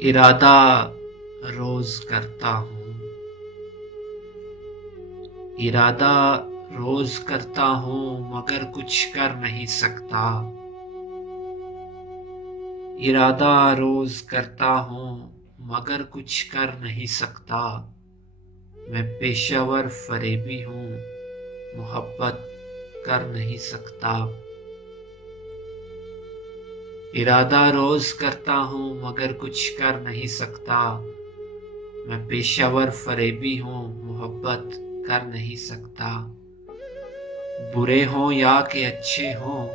ارادہ روز کرتا ہوں، ارادہ روز کرتا ہوں مگر کچھ کر نہیں سکتا، ارادہ روز کرتا ہوں مگر کچھ کر نہیں سکتا، میں پیشہ ور فریبی ہوں، محبت کر نہیں سکتا، ارادہ روز کرتا ہوں مگر کچھ کر نہیں سکتا، میں پیشہ ور فریبی ہوں، محبت کر نہیں سکتا، برے ہوں یا کہ اچھے ہوں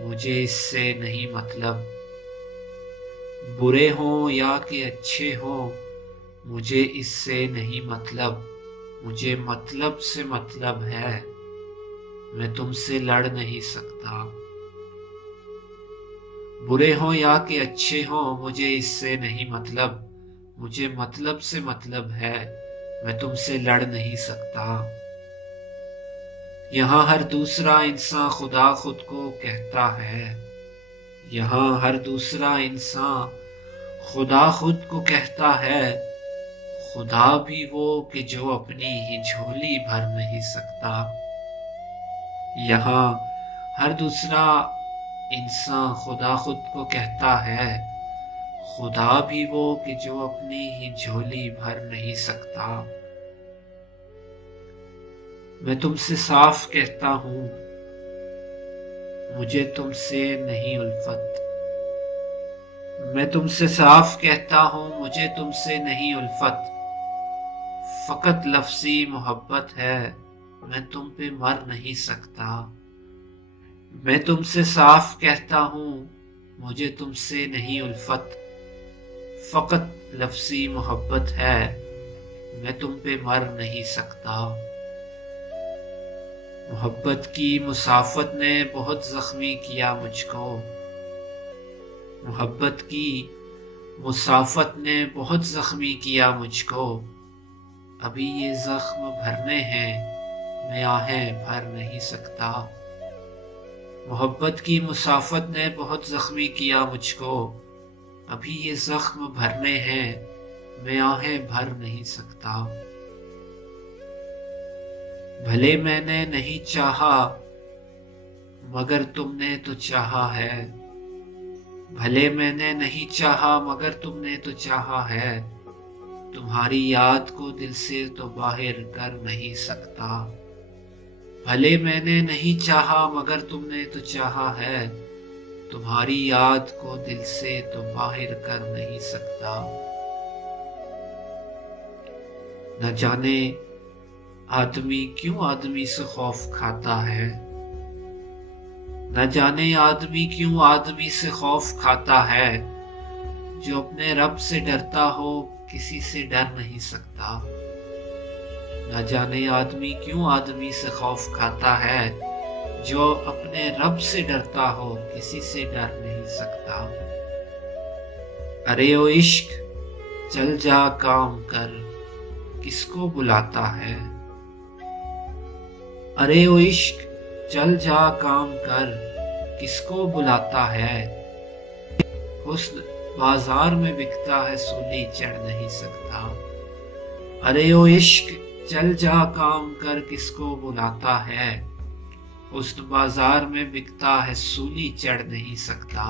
مجھے اس سے نہیں مطلب، برے ہوں یا کہ اچھے ہوں مجھے اس سے نہیں مطلب، مجھے مطلب سے مطلب ہے، میں تم سے لڑ نہیں سکتا، برے ہوں یا کہ اچھے ہوں مجھے اس سے نہیں مطلب، مجھے مطلب سے مطلب ہے، میں تم سے لڑ نہیں سکتا، یہاں ہر دوسرا انسان خدا خود کو کہتا ہے، یہاں ہر دوسرا انسان خدا خود کو کہتا ہے، خدا بھی وہ کہ جو اپنی ہی جھولی بھر نہیں سکتا، یہاں ہر دوسرا انسان خدا خود کو کہتا ہے، خدا بھی وہ کہ جو اپنی ہی جھولی بھر نہیں سکتا، میں تم سے صاف کہتا ہوں مجھے تم سے نہیں الفت، میں تم سے صاف کہتا ہوں مجھے تم سے نہیں الفت، فقط لفظی محبت ہے میں تم پہ مر نہیں سکتا، میں تم سے صاف کہتا ہوں مجھے تم سے نہیں الفت، فقط لفظی محبت ہے میں تم پہ مر نہیں سکتا، محبت کی مسافت نے بہت زخمی کیا مجھ کو، محبت کی مسافت نے بہت زخمی کیا مجھ کو، ابھی یہ زخم بھرنے ہیں میں آہیں بھر نہیں سکتا، محبت کی مسافت نے بہت زخمی کیا مجھ کو، ابھی یہ زخم بھرنے ہیں میں آہیں بھر نہیں سکتا، بھلے میں نے نہیں چاہا مگر تم نے تو چاہا ہے، بھلے میں نے نہیں چاہا مگر تم نے تو چاہا ہے، تمہاری یاد کو دل سے تو باہر کر نہیں سکتا، بھلے میں نے نہیں چاہا مگر تم نے تو چاہا ہے، تمہاری یاد کو دل سے تو باہر کر نہیں سکتا، نہ جانے آدمی کیوں آدمی سے خوف کھاتا ہے، نہ جانے آدمی کیوں آدمی سے خوف کھاتا ہے، جو اپنے رب سے ڈرتا ہو کسی سے ڈر نہیں سکتا، نہ جانے آدمی کیوں آدمی سے خوف کھاتا ہے، جو اپنے رب سے ڈرتا ہو کسی سے ڈر نہیں سکتا، ارے او عشق چل جا کام کر کس کو بلاتا ہے، ارے او عشق چل جا کام کر کس کو بلاتا ہے، حسن بازار میں بکتا ہے سولی چڑھ نہیں سکتا، ارے او عشق چل جا کام کر کس کو بلاتا ہے، حسن بازار میں بکتا ہے سولی چڑھ نہیں سکتا،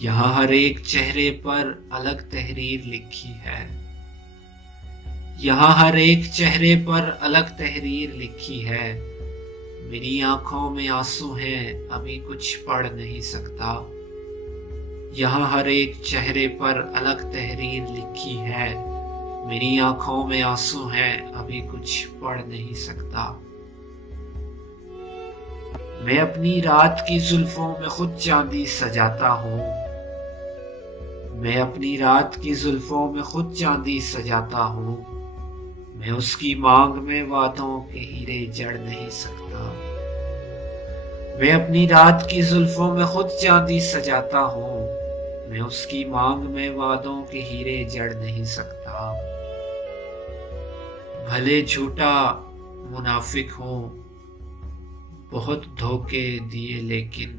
یہاں ہر ایک چہرے پر الگ تحریر لکھی ہے، یہاں ہر ایک چہرے پر الگ تحریر لکھی ہے، میری آنکھوں میں آنسو ہیں ابھی کچھ پڑھ نہیں سکتا، یہاں ہر ایک چہرے پر الگ تحریر لکھی ہے، میری آنکھوں میں آنسو ہیں ابھی کچھ پڑھ نہیں سکتا، میں اپنی رات کی زلفوں میں خود چاندی سجاتا ہوں، میں اپنی رات کی زلفوں میں خود چاندی سجاتا ہوں، میں اس کی مانگ میں وعدوں کے ہیرے جڑ نہیں سکتا، میں اپنی رات کی زلفوں میں خود چاندی سجاتا ہوں، میں اس کی مانگ میں وعدوں کے ہیرے جڑ نہیں سکتا، بھلے جھوٹا منافق ہوں بہت دھوکے دیے لیکن